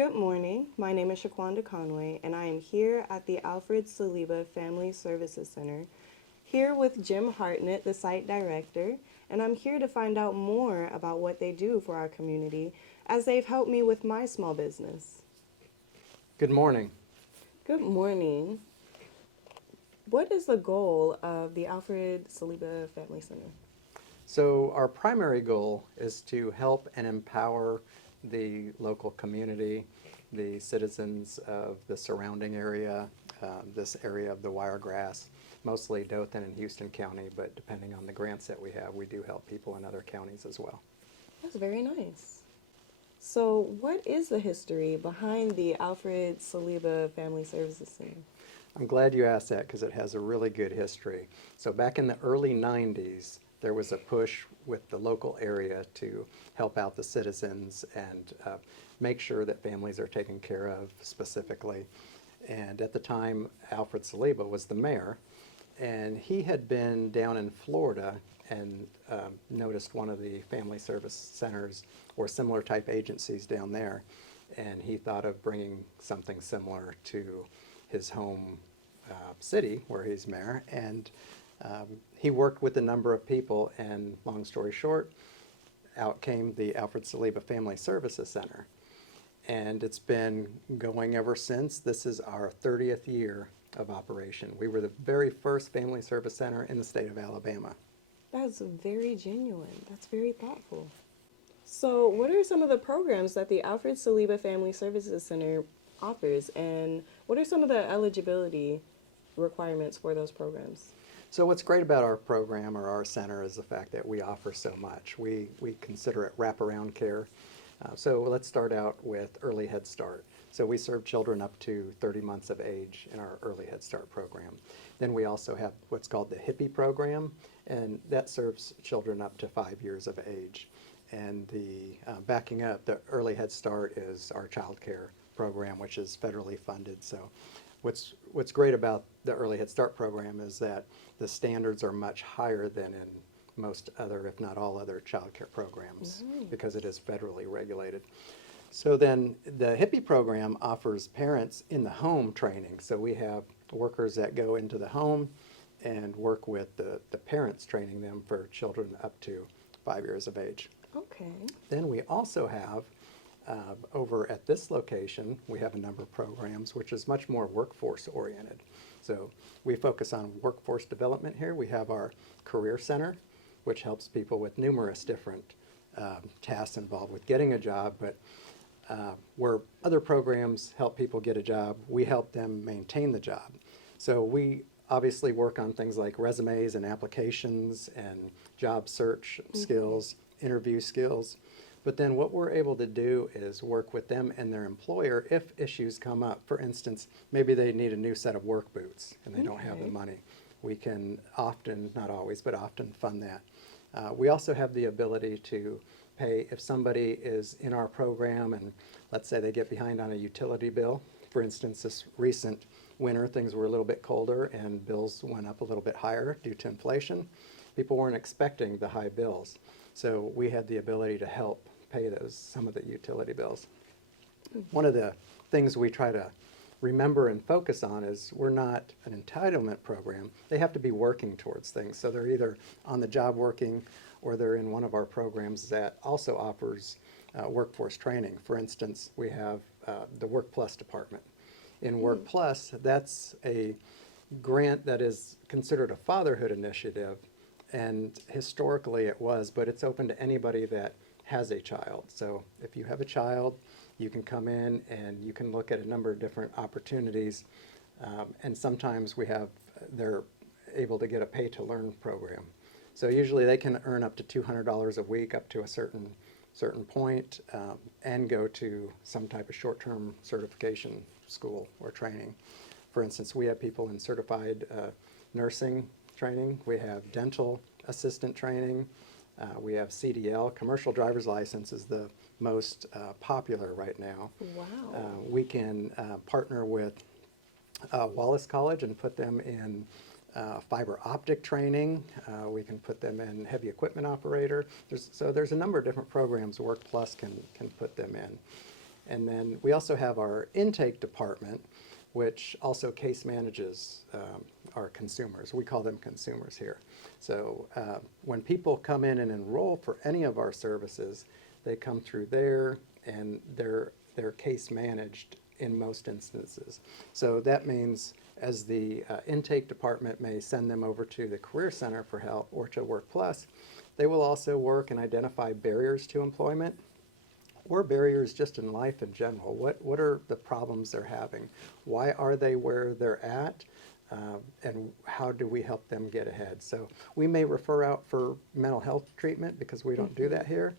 Good morning. My name is Shaquanda Conway, and I am here at the Alfred Saliba Family Services Center, here with Jim Hartnett, the site director, and I'm here to find out more about what they do for our community as they've helped me with my small business. Good morning. Good morning. What is the goal of the Alfred Saliba Family Center? So our primary goal is to help and empower the local community, the citizens of the surrounding area, this area of the Wiregrass, mostly Dothan and Houston County, but depending on the grants that we have, we do help people in other counties as well. That's very nice. So, what is the history behind the Alfred Saliba Family Services Center? I'm glad you asked that because it has a really good history. So back in the early 90s, there was a push with the local area to help out the citizens and make sure that families are taken care of specifically. And at the time, Alfred Saliba was the mayor, and he had been down in Florida and noticed one of the family service centers or similar type agencies down there, and he thought of bringing something similar to his home city where he's mayor, and he worked with a number of people, and long story short, out came the Alfred Saliba Family Services Center. And it's been going ever since. This is our 30th year of operation. We were the very first family service center in the state of Alabama. That's very genuine. That's very thoughtful. So, what are some of the programs that the Alfred Saliba Family Services Center offers, and what are some of the eligibility requirements for those programs? So what's great about our program or our center is the fact that we offer so much. We consider it wraparound care. So let's start out with Early Head Start. So we serve children up to 30 months of age in our Early Head Start program. Then we also have what's called the HIPPY program, and that serves children up to 5 years of age. And the backing up, the Early Head Start is our child care program, which is federally funded. So what's great about the Early Head Start program is that the standards are much higher than in most other, if not all other, child care programs because it is federally regulated. So then the HIPPY program offers parents in the home training. So we have workers that go into the home and work with the parents, training them for children up to 5 years of age. Okay. Then we also have over at this location, we have a number of programs which is much more workforce oriented. So we focus on workforce development here. We have our Career Center, which helps people with numerous different tasks involved with getting a job, but where other programs help people get a job, we help them maintain the job. So we obviously work on things like resumes and applications and job search skills, interview skills. But then what we're able to do is work with them and their employer if issues come up. For instance, maybe they need a new set of work boots and they don't have the money. We can often, not always, but often fund that. We also have the ability to pay if somebody is in our program and let's say they get behind on a utility bill. For instance, this recent winter, things were a little bit colder and bills went up a little bit higher due to inflation. People weren't expecting the high bills. So we had the ability to help pay some of the utility bills. One of the things we try to remember and focus on is we're not an entitlement program. They have to be working towards things. So they're either on the job working or they're in one of our programs that also offers workforce training. For instance, we have the Work Plus department. In Work Plus, that's a grant that is considered a fatherhood initiative, and historically it was, but it's open to anybody that has a child. So if you have a child, you can come in and you can look at a number of different opportunities, and sometimes they're able to get a pay-to-learn program. So usually they can earn up to $200 a week up to a certain point, and go to some type of short-term certification school or training. For instance, we have people in certified nursing training, we have dental assistant training, we have CDL, commercial driver's license is the most popular right now. Wow. We can partner with Wallace College and put them in fiber optic training. We can put them in heavy equipment operator. So there's a number of different programs Work Plus can put them in. And then we also have our intake department, which also case manages our consumers. We call them consumers here. So when people come in and enroll for any of our services, they come through there and they're case managed in most instances. So that means as the intake department may send them over to the Career Center for help or to Work Plus, they will also work and identify barriers to employment or barriers just in life in general. What are the problems they're having? Why are they where they're at? And how do we help them get ahead? So we may refer out for mental health treatment because we don't do that here,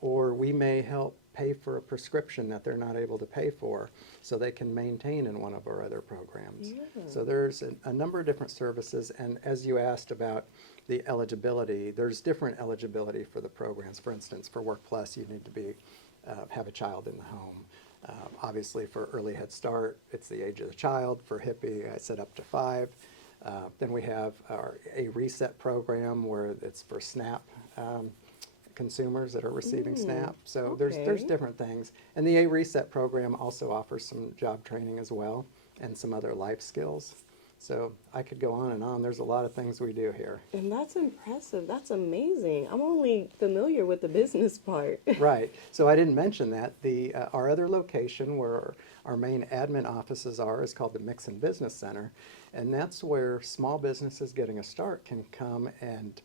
or we may help pay for a prescription that they're not able to pay for so they can maintain in one of our other programs. Yeah. So there's a number of different services, and as you asked about the eligibility, there's different eligibility for the programs. For instance, for Work Plus, you need to be have a child in the home. Obviously, for Early Head Start, it's the age of the child. For Hippie, I said up to 5. Then we have a reset program where it's for SNAP consumers that are receiving SNAP. So there's okay. different things. And the A Reset program also offers some job training as well and some other life skills. So I could go on and on. There's a lot of things we do here. And that's impressive. That's amazing. I'm only familiar with the business part. Right. So I didn't mention that. Our other location where our main admin offices are is called the Mixon Business Center. And that's where small businesses getting a start can come and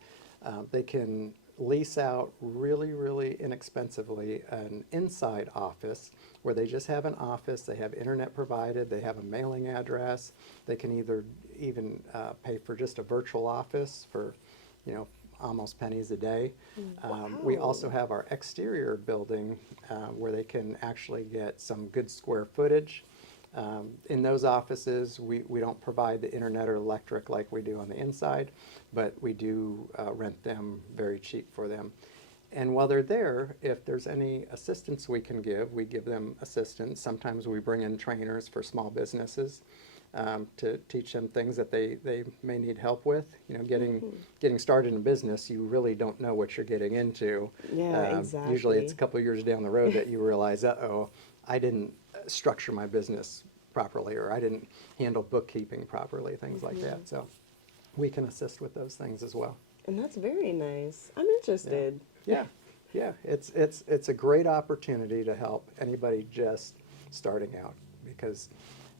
they can lease out really, really inexpensively an inside office where they just have an office, they have internet provided, they have a mailing address, they can even pay for just a virtual office for, almost pennies a day. We also have our exterior building where they can actually get some good square footage. In those offices, we don't provide the internet or electric like we do on the inside, but we do rent them very cheap for them. And while they're there, if there's any assistance we can give, we give them assistance. Sometimes we bring in trainers for small businesses to teach them things that they may need help with. Getting started in business, you really don't know what you're getting into. Yeah, exactly. Usually it's a couple of years down the road that you realize, uh-oh, I didn't structure my business properly, or I didn't handle bookkeeping properly, things like that. So we can assist with those things as well. And that's very nice. I'm interested. Yeah, it's a great opportunity to help anybody just starting out because,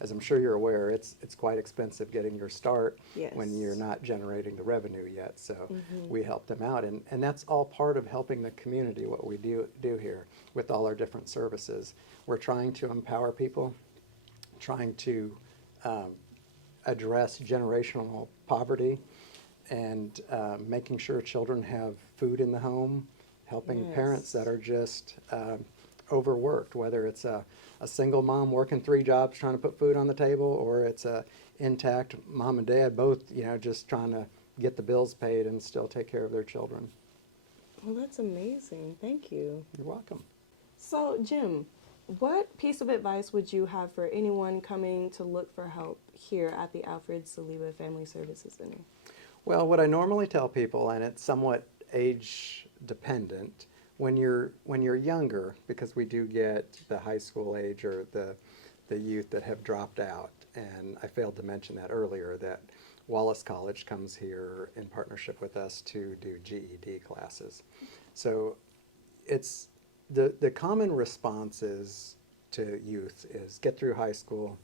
as I'm sure you're aware, it's quite expensive getting your start when you're Yes. not generating the revenue yet. So we help them out, and that's all part of helping the community. What we do here with all our different services, we're trying to empower people, trying to address generational poverty, and making sure children have food in the home, helping parents that are just overworked, whether it's a single mom working 3 jobs trying to put food on the table, or it's a intact mom and dad both, just trying to get the bills paid and still take care of their children. Well, that's amazing. Thank you. You're welcome. So, Jim, what piece of advice would you have for anyone coming to look for help here at the Alfred Saliba Family Services Center? Well, what I normally tell people, and it's somewhat age dependent, when you're younger, because we do get the high school age or the youth that have dropped out, and I failed to mention that earlier, that Wallace College comes here in partnership with us to do GED classes. So it's the common responses to youth is get through high school,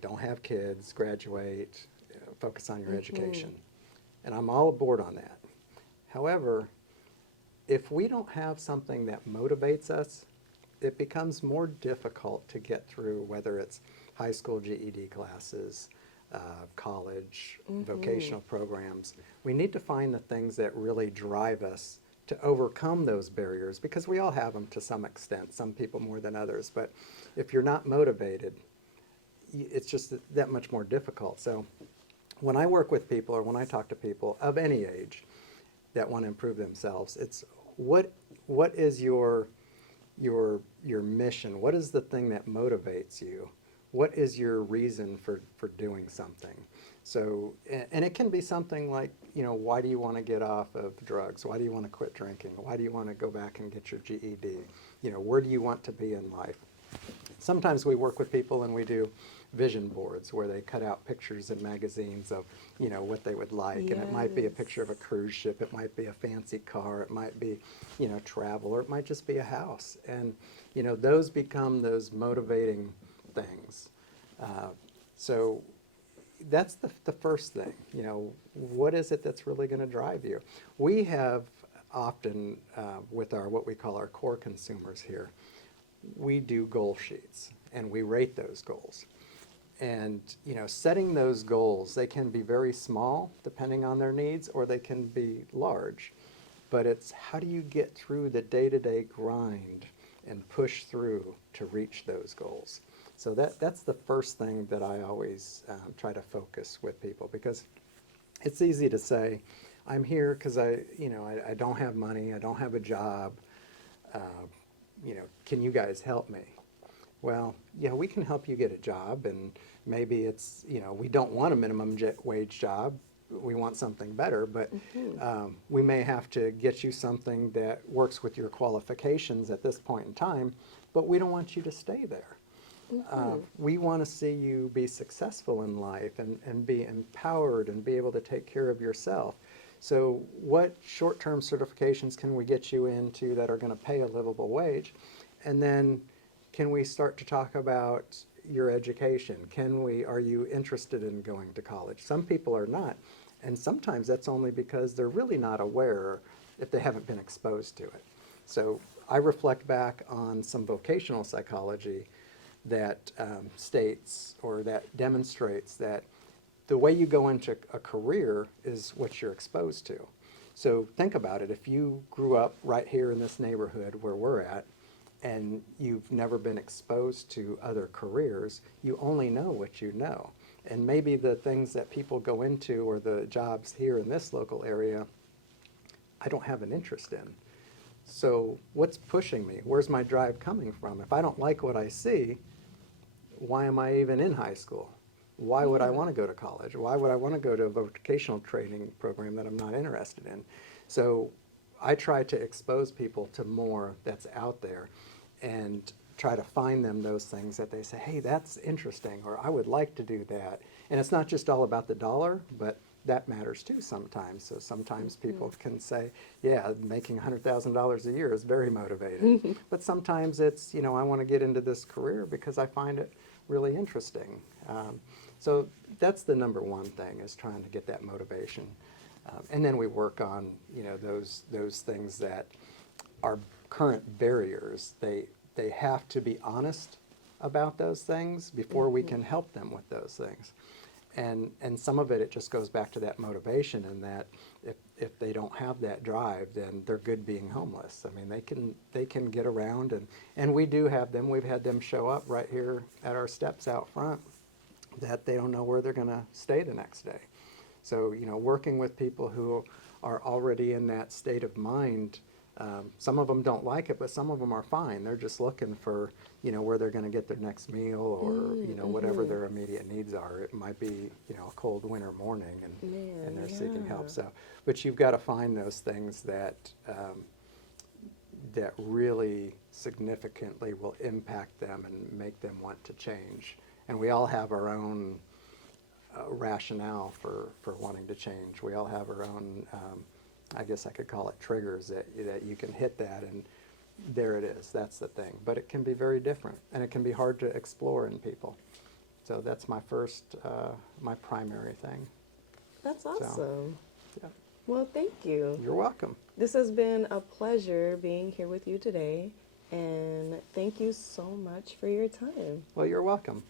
don't have kids, graduate, focus on your education. And I'm all aboard on that. However, if we don't have something that motivates us, it becomes more difficult to get through, whether it's high school GED classes, college, vocational programs. We need to find the things that really drive us to overcome those barriers, because we all have them to some extent, some people more than others. But if you're not motivated, it's just that much more difficult. So when I work with people, or when I talk to people of any age that want to improve themselves, it's what is your mission? What is the thing that motivates you? What is your reason for doing something? So, and it can be something like, why do you want to get off of drugs? Why do you want to quit drinking? Why do you want to go back and get your GED? Where do you want to be in life? Sometimes we work with people and we do vision boards where they cut out pictures in magazines of, what they would like. And it might be a picture of a cruise ship, it might be a fancy car, it might be, travel, or it might just be a house. And, those become those motivating things. So that's the first thing, what is it that's really going to drive you? We have often, with what we call our core consumers here, we do goal sheets and we rate those goals. And, setting those goals, they can be very small depending on their needs, or they can be large. But it's how do you get through the day-to-day grind and push through to reach those goals? So that's the first thing that I always try to focus with people, because it's easy to say, I'm here because I don't have money, I don't have a job, can you guys help me? Well, yeah, we can help you get a job, and maybe it's, we don't want a minimum wage job, we want something better, but we may have to get you something that works with your qualifications at this point in time, but we don't want you to stay there. We want to see you be successful in life and be empowered and be able to take care of yourself. So what short-term certifications can we get you into that are going to pay a livable wage? And then can we start to talk about your education? Are you interested in going to college? Some people are not. And sometimes that's only because they're really not aware if they haven't been exposed to it. So I reflect back on some vocational psychology that states or that demonstrates that the way you go into a career is what you're exposed to. So think about it. If you grew up right here in this neighborhood where we're at, and you've never been exposed to other careers, you only know what you know. And maybe the things that people go into or the jobs here in this local area, I don't have an interest in. So what's pushing me? Where's my drive coming from? If I don't like what I see, why am I even in high school? Why would I want to go to college? Why would I want to go to a vocational training program that I'm not interested in? So I try to expose people to more that's out there and try to find them those things that they say, hey, that's interesting, or I would like to do that. And it's not just all about the dollar, but that matters too sometimes. So sometimes people can say, yeah, making $100,000 a year is very motivating. But sometimes it's, I want to get into this career because I find it really interesting. So that's the number one thing, is trying to get that motivation. And then we work on, those things that are current barriers. They have to be honest about those things before we can help them with those things. And some of it just goes back to that motivation, and that if they don't have that drive, then they're good being homeless. I mean, they can get around, and we do have them. We've had them show up right here at our steps out front that they don't know where they're going to stay the next day. So, working with people who are already in that state of mind, some of them don't like it, but some of them are fine. They're just looking for, where they're going to get their next meal, or, whatever their immediate needs are. It might be, a cold winter morning, and they're seeking help. So, but you've got to find those things that that really significantly will impact them and make them want to change. And we all have our own rationale for wanting to change. We all have our own, I guess I could call it triggers, that you can hit that and there it is. That's the thing. But it can be very different, and it can be hard to explore in people. So that's my my primary thing. That's awesome. So, yeah. Well, thank you. You're welcome. This has been a pleasure being here with you today, and thank you so much for your time. Well, you're welcome.